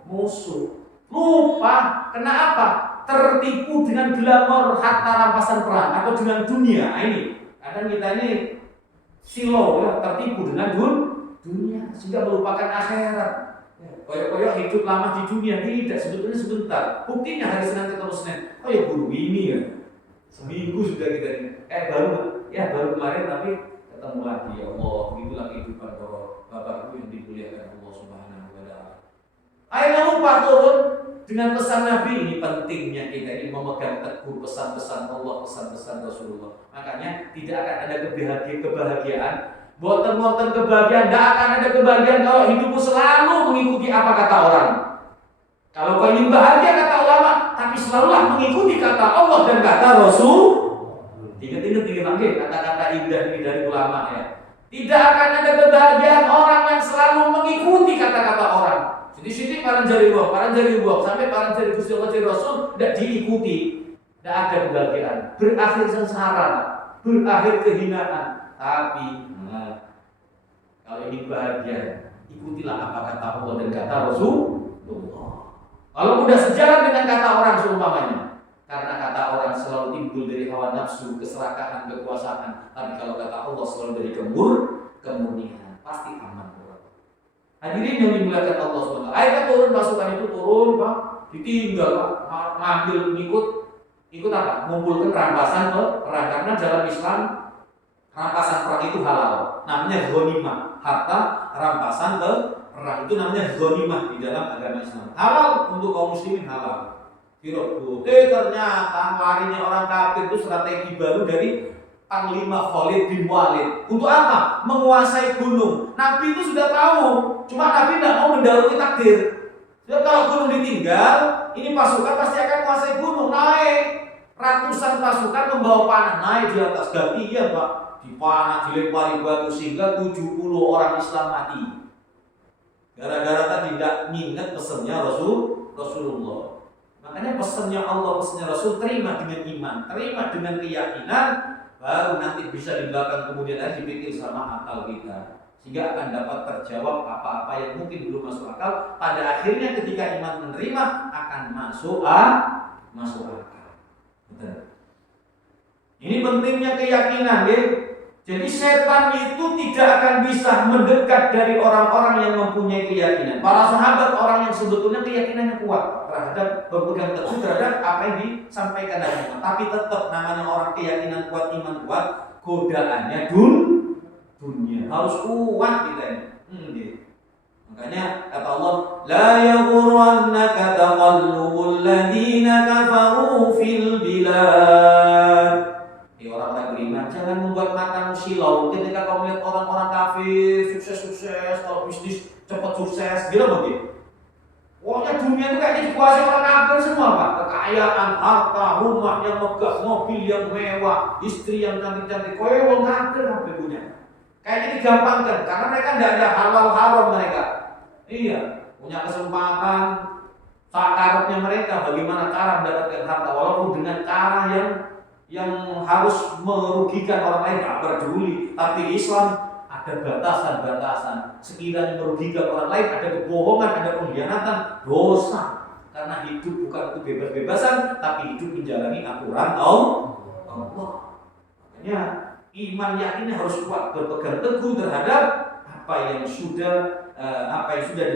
musuh. Lupa, kenapa? Tertipu dengan glamor harta rampasan perang atau dengan dunia. Ini kadang kita ini silo ya, tertipu dengan dunia sehingga melupakan akhirat. Koyok-koyok hidup lama di dunia tidak, sebetulnya sebentar. Buktinya hari Senin ketemu Senin. Buru ini ya. Seminggu sudah kita ini. Baru kemarin tapi ketemu lagi. Ya Allah, begitulah kehidupan para Bapak Ibu yang dimuliakan Allah Subhanahu wa taala. Akhirnya lupa turun dengan pesan Nabi. Ini pentingnya kita ini memegang teguh pesan-pesan Allah, pesan-pesan Rasulullah. Makanya tidak akan ada kebahagiaan. Boten kebahagiaan, tidak akan ada kebahagiaan kalau hidupmu selalu mengikuti apa kata orang. Kalau kau ingin bahagia kata ulama, tapi selalulah mengikuti kata Allah dan kata Rasul. Ingat lagi kata-kata indah ini dari ulama ya. Tidak akan ada kebahagiaan orang yang selalu mengikuti kata-kata orang. Jadi sini parang jari uang, sampai parang jari Gusti Allah jari Rasul tidak diikuti, tidak ada kebahagiaan, berakhir sengsara, berakhir kehinaan. Tapi kalau ingin bahagia, ikutilah apa kata Allah dan kata Rasulullah. Kalau mudah sejalan dengan kata orang seumpamanya, karena kata orang selalu timbul dari hawa nafsu, keserakahan, kekuasaan. Tapi kalau kata Allah selalu dari kemurnian, pasti aman. Hadirin yang dimuliakan Allah SWT. Ayatnya turun, pasukan itu turun, Pak, ditinggal, Pak, ngambil, ikut apa? Mengumpulkan rampasan ke perang. Karena dalam Islam rampasan perang itu halal. Namanya ghanimah. Harta rampasan ke perang itu namanya ghanimah di dalam agama Islam. Halal untuk kaum muslimin halal. Ternyata larinya orang kafir itu strategi baru dari Panglima Khalid bin Walid. Untuk apa? Menguasai gunung. Nabi itu sudah tahu, cuma Nabi tidak mau mendahului takdir. Jadi kalau gunung ditinggal, ini pasukan pasti akan menguasai gunung. Naik ratusan pasukan membawa panah naik di atas gantian, Pak. Dipanah, dilempari batu sehingga 70 orang Islam mati. Gara-gara tadi tidak ingat pesannya Rasulullah. Makanya pesannya Allah, pesannya Rasul, terima dengan iman, terima dengan keyakinan. Baru nanti bisa di belakang kemudian hari dipikir sama akal kita, sehingga akan dapat terjawab apa-apa yang mungkin belum masuk akal. Pada akhirnya ketika iman menerima akan masuk akal. Betul. Ini pentingnya keyakinan, ya. Jadi setan itu tidak akan bisa mendekat dari orang-orang yang mempunyai keyakinan. Para sahabat orang yang sebetulnya keyakinannya kuat terhadap berpegang teguh terhadap apa yang disampaikan Nabi. Tapi tetap namanya orang keyakinan kuat, iman kuat, godaannya dunia. Harus kuat kita ini. Makanya kata Allah, la yaghurrannaka taqallubul ladzina kafaru fil bilad. Orang-orang beriman, jangan membuat matamu silau ketika kau melihat orang-orang kafir sukses, kalau bisnis cepat sukses, bilang begitu. Pokoknya dunia itu kayaknya dikuasai orang kafir semua, Pak. Kekayaan, harta, rumah yang megah, mobil yang mewah, istri yang cantik-cantik. Orang kafir punya. Kayaknya digampangkan karena mereka tidak ada halal mereka. Iya, punya kesempatan sakarapnya mereka bagaimana cara mendapatkan harta walaupun dengan cara yang harus merugikan orang lain, tidak peduli. Tapi Islam ada batasan-batasan. Sekiranya merugikan orang lain, ada kebohongan, ada pengkhianatan, dosa. Karena hidup bukan untuk bebas-bebasan, tapi hidup menjalani aturan Allah. Makanya iman yakinnya harus kuat, berpegang teguh terhadap apa yang sudah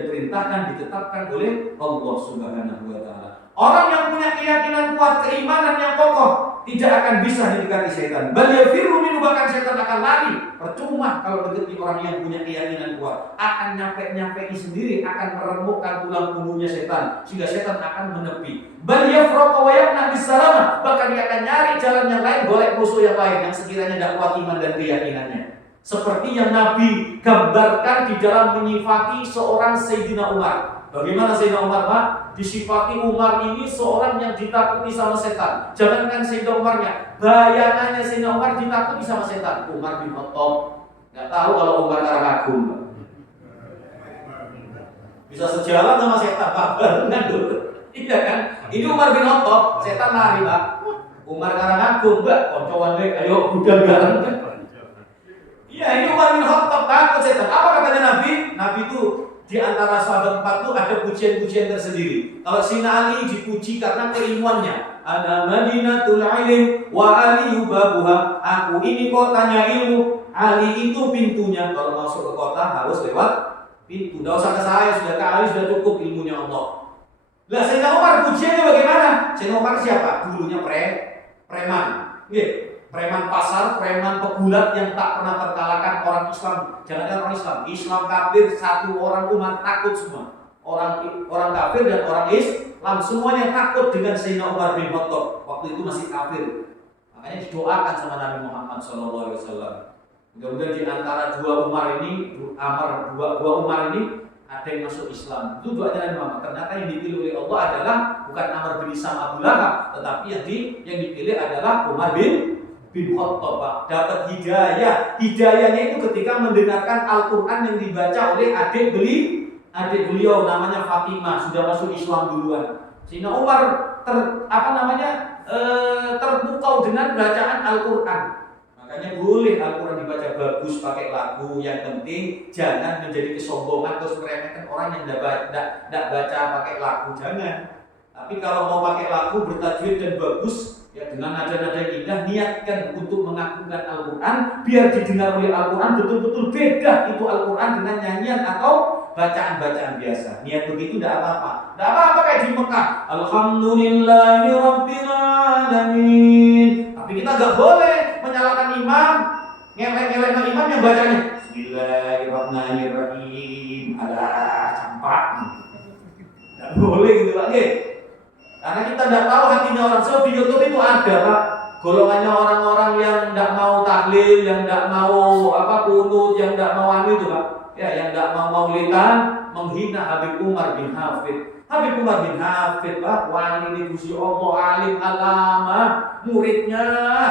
diperintahkan, ditetapkan oleh Allah Subhanahu wa Ta'ala. Orang yang punya keyakinan kuat, keimanan yang kokoh, tidak akan bisa didekati setan. Bal yafiru minhu, bahkan setan akan lari. Percuma kalau dekati orang yang punya keyakinan kuat, akan nyampe sendiri, akan meremukkan tulang punggungnya setan, sehingga setan akan menepi. Bal yafraqa wa yamna bisalama, bahkan dia akan nyari jalan yang lain, golek musuh yang lain yang sekiranya tidak kuat iman dan keyakinannya. Seperti yang Nabi gambarkan di dalam menyifati seorang Sayyidina Umar. Bagaimana Sayyidina Umar, Pak? Disifati Umar ini seorang yang ditakuti sama setan. Jangankan Sayyidina Umarnya, bayangannya Sayyidina Umar ditakuti sama setan. Umar bin Khattab, nggak tahu kalau Umar Karangagum, Pak. Bisa sejalan sama setan, Pak. Barengan dulu. Iya kan? Ini Umar bin Khattab, setan lari, Pak. Umar Karangagum, Mbak, koncoan deh, ayo udah bareng. Iya, ini Umar bin Khattab takut setan. Apa katanya Nabi? Nabi itu di antara sahabat 4 itu ada pujian-pujian tersendiri. Kalau Sayyidina Ali dipuji karena keilmuannya. Ana Madinatul Ilm wa Ali babuha. Aku ini kotanya ilmu, Ali itu pintunya. Kalau masuk ke kota harus lewat pintu. Tidak usah ke saya, sudah ke Ali sudah cukup ilmunya Allah. Lah Sayyidina Umar pujiannya bagaimana? Sayyidina Umar siapa? Dulunya preman. Nggih. Preman pasar, preman pegulat yang tak pernah terkalahkan orang Islam. Jangan orang Islam kafir, satu orang umat takut semua. Orang kafir dan orang Islam semuanya takut dengan Sayyidina Umar bin Khattab. Waktu itu masih kafir. Makanya didoakan sama Nabi Muhammad SAW. Mudah-mudahan di antara dua Umar ini ada yang masuk Islam. Itu doanya Nabi Muhammad. Ternyata yang dipilih oleh Allah adalah bukan Amr bin Hisam Abu Lahab, tetapi yang dipilih adalah Umar bin Khattab, Pak. Dapat hidayah. Hidayahnya itu ketika mendengarkan Al-Quran yang dibaca oleh adik adik beliau namanya Fatimah sudah masuk Islam duluan. Sayyidina Umar terpukau dengan bacaan Al-Quran. Makanya boleh Al-Quran dibaca bagus pakai lagu. Yang penting jangan menjadi kesombongan terus meremehkan orang yang tidak baca pakai lagu, jangan. Tapi kalau mau pakai lagu bertajwid dan bagus, ya dengan nada-nada yang indah, niatkan untuk mengagungkan Al-Quran, biar didengar oleh Al-Quran betul-betul beda itu Al-Quran dengan nyanyian atau bacaan-bacaan biasa. Niat begitu tidak apa-apa. Tidak apa-apa kayak di Mekah. Alhamdulillahirabbil alamin. Tapi kita nggak boleh menyalahkan imam, ngelek-ngeleknya imam yang bacanya Bismillahirrahmanirrahim. Alah, campak. Nggak boleh gitu lagi. Karena kita tidak tahu hatinya orang. So di YouTube itu ada Pak, golongannya orang-orang yang tidak mau tahlil, yang tidak mau kunut, yang tidak mau itu Pak. Ya, yang tidak mau maulidan, menghina Habib Umar bin Hafid. Habib Umar bin Hafid Pak, wali di Gusti Allah, alim alama, muridnya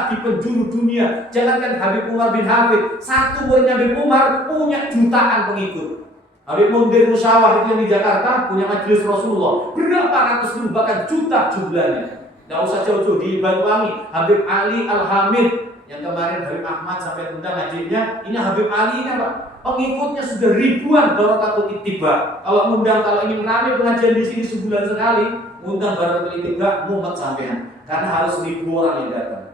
di penjuru dunia. Jangankan Habib Umar bin Hafid, satu muridnya Habib Umar punya jutaan pengikut. Habib Mundir Musyawah itu yang di Jakarta punya majelis Rasulullah berapa ratus ribu bahkan juta jumlahnya. Tidak usah jauh-jauh di Banyuwangi, Habib Ali Al-Hamid yang kemarin Habib Ahmad sampai undang ngajinya, ini Habib Ali ini Pak, pengikutnya sudah ribuan. Barakatul Ittiba. Kalau ingin ramai pengajian di sini sebulan sekali, undang Barakatul Ittiba mumet sampean karena harus 1.000 orang yang datang.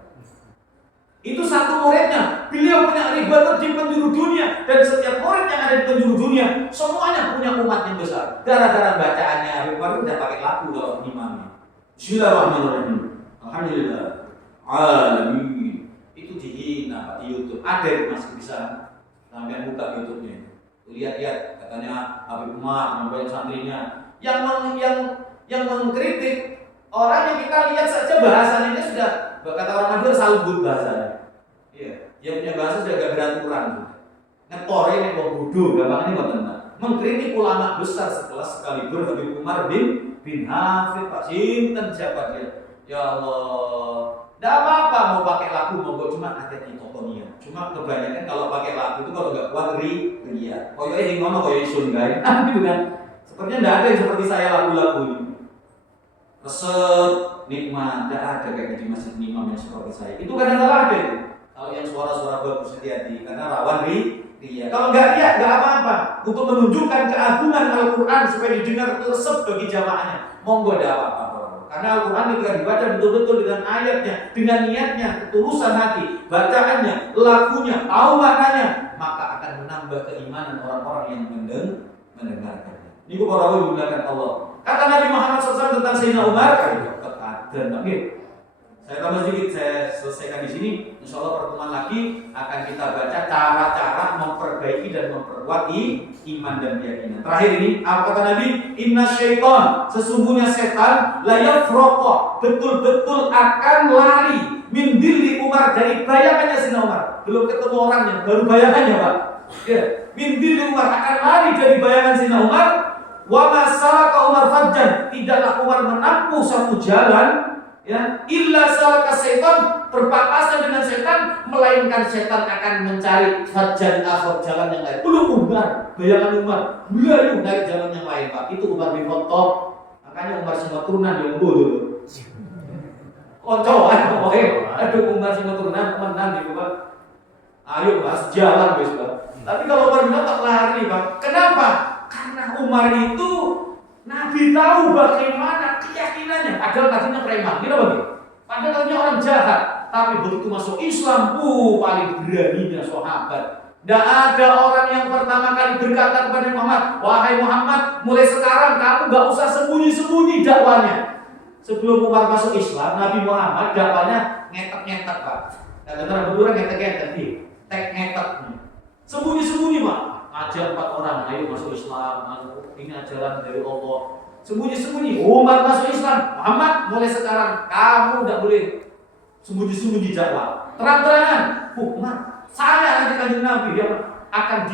Itu satu muridnya. Beliau punya ribuan di penjuru dunia, dan setiap murid yang ada di penjuru dunia semuanya punya umat yang besar. Gara-gara bacaannya Habib Umar udah pakai lagu kalau imamnya. Bismillahirrahmanirrahim. Alhamdulillah alamin. Itu dihina Pak di YouTube. Ada yang masih bisa sampai buka YouTube-nya. Lihat-lihat katanya Habib Umar banyak santrinya yang mengkritik orang yang kita lihat saja bahasanya sudah, kata orang Madura salbut bahasanya. Iya, dia punya bahasa sudah agak beraturan. Ngetore nek wong bodho, gampangane ngoten. Mengkritik ulama besar sekelas sekaligus Habib Umar bin Hafid. Pak sinten siapa dia? Ya Allah. Tidak apa-apa mau pakai lagu, mau cuma hati-hati tokonia. Cuma kebanyakan kalau pakai lagu itu kalau nggak kuat ria. Koyoke ngono koyo isun guys. Gitu kan. Sepertinya tidak ada yang seperti saya lagu-lagu ini. Resep, nikmat, tidak ada kayak di masjid imam yang seperti saya. Itu kadang-kadang ada itu. Kalau yang suara-suara bagus hati-hati karena rawan ria. Kalau nggak ria nggak apa-apa. Untuk menunjukkan keagungan Al-Quran supaya didengar itu resep bagi jamaahnya. Monggo tidak apa-apa. Karena Al-Quran ketika dibaca betul-betul dengan ayatnya, dengan niatnya, ketulusan hati, bacaannya, lagunya, tahu maknanya, maka akan menambah keimanan orang-orang yang mendengarkannya. Ini para ulama menggunakan Allah. Kata Nabi Muhammad SAW tentang Sayyidina Umar, saya tambah sedikit, saya selesaikan di sini. Insya Allah pertemuan lagi akan kita baca cara-cara memperbaiki dan memperkuat iman dan keyakinan. Terakhir ini, apa kata Nabi? Inna syaitan, sesungguhnya setan la yafraqa, betul-betul akan lari min dilli Umar, dari bayangannya Sayyidina Umar. Belum ketemu orangnya, baru bayangannya Pak. Ya, min dilli Umar, akan lari dari bayangan Sayyidina Umar. Wa masalaka Umar fajjan, tidaklah Umar menempuh satu jalan, ya, illa salaka setan, berpapasan dengan setan, melainkan setan akan mencari fajjan akhir, jalan yang lain. Belum Umar, bayangan Umar melayu dari jalan yang lain Pak. Itu Umar bin Khattab. Makanya Umar semua turunan yang bodoh. Koncoan pokoknya. Aduh Umar semua turunan menang gitu Pak. Ayo Mas jalan guys Pak. Tapi kalau Umar bin Khattab lari Pak. Kenapa? Karena Umar itu Nabi tahu bagaimana keyakinannya. Padahal tadinya preman, gitu bagi. Padahal tadinya orang jahat, tapi begitu masuk Islam, paling beraninya sahabat. Tidak ada orang yang pertama kali berkata kepada Muhammad, wahai Muhammad, mulai sekarang kamu gak usah sembunyi-sembunyi dakwanya. Sebelum Umar masuk Islam, Nabi Muhammad dakwanya ngetek-ngetek Pak. Kadang-kadang berdua ngetek-ngetek, tek-ngetek. Sembunyi-sembunyi Pak. Ajar 4 orang, ayo masuk Islam, ini ajaran dari Allah. Sembunyi-sembunyi, Umar masuk Islam. Muhammad, mulai sekarang kamu tidak boleh sembunyi-sembunyi dakwah. Terang-terangan, Umar, saya nanti kanjeng Nabi yang akan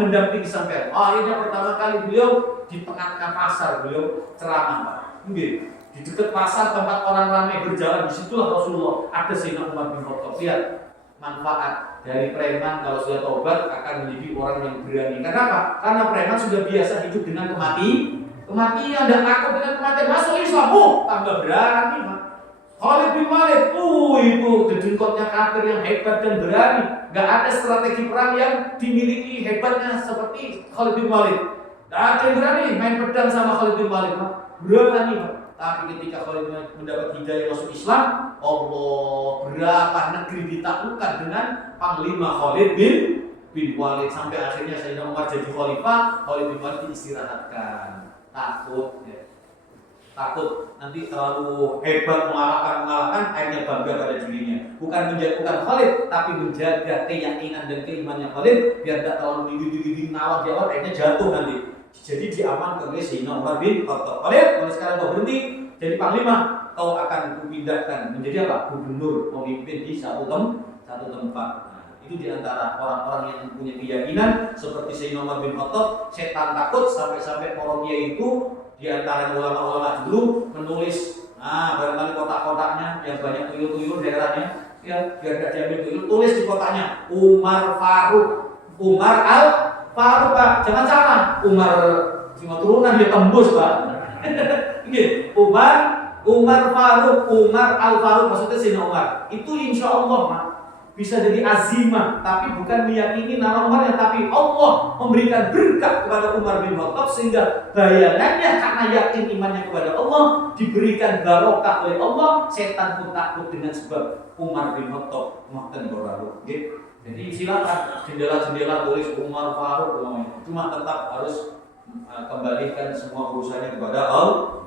mendampingi sampai. Akhirnya pertama kali beliau di tengah-tengah pasar, beliau ceramah Pak. Di dekat pasar tempat orang ramai berjalan, disitulah Rasulullah. Ada Sayyidina Umar bin Khattab. Lihat manfaat dari preman kalau sudah tobat akan menjadi orang yang berani. Kenapa? Karena preman sudah biasa hidup dengan kematian dan takut dengan kematian. Masuk Islam, tambah berani. Khalid bin Walid, itu dedengkotnya kafir yang hebat dan berani. Gak ada strategi perang yang dimiliki hebatnya seperti Khalid bin Walid. Gak ada yang berani main pedang sama Khalid bin Walid, berani. Tapi ketika Khalid mendapat hidayah masuk Islam, Allah, berapa negeri ditaklukkan dengan Panglima Khalid bin Walid, sampai akhirnya Sayyidina Umar jadi khalifah. Khalid bin Walid diistirahatkan, takut nanti terlalu hebat mengalahkan, akhirnya bangga pada dirinya. Bukan menjatuhkan Khalid, tapi menjaga keyakinan dan keimannya Khalid biar tidak terlalu tinggi ngawak di awal, akhirnya jatuh nanti. Jadi diamankan oleh Sayyidina Umar bin Khattab. Khalid, kalau sekarang kau berhenti jadi panglima, kau akan kupindahkan menjadi apa? Gubernur, pemimpin di satu tempat. Itu diantara orang-orang yang punya keyakinan seperti Sayyidina Umar bin Khattab. Setan takut sampai-sampai para kiai itu diantara ulama-ulama dulu menulis, barangkali kotak-kotaknya yang banyak tuyul-tuyul daerahnya, ya biar tidak diambil tuyul, tulis di kotaknya Umar Al-Faruq, Pak, jangan salah. Umar cuma turunan dia tembus, Pak. Umar Faruq, Umar Al-Faruq, maksudnya Sayyidina Umar. Itu insya Allah, Pak, bisa jadi azimah, tapi bukan meyakini nama Umar, tapi Allah memberikan berkah kepada Umar bin Khattab sehingga bayangannya karena yakin imannya kepada Allah diberikan barokah oleh Allah. Setan pun takut dengan sebab Umar bin Khattab makan baru. Jadi silakan jendela-jendela tulis Umar Faruq, cuma tetap harus kembalikan semua urusannya kepada Allah.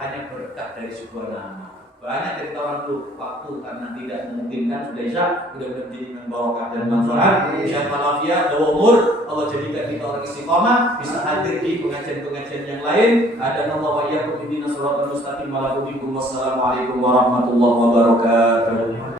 Hanya berkah dari sebuah nama. Banyak dari orang dulu waktu karena tidak memungkinkan sudah isya, mudah-mudahan jadi barokah dan manfaat. Insyaallah ya, dawa umur, Allah jadikan kita orang istiqamah, bisa hadir di pengajian-pengajian yang lain. Ada nama wa iyyakum ihdinas shiratal mustaqim wa la tudikum. Wassalamualaikum warahmatullahi wabarakatuh.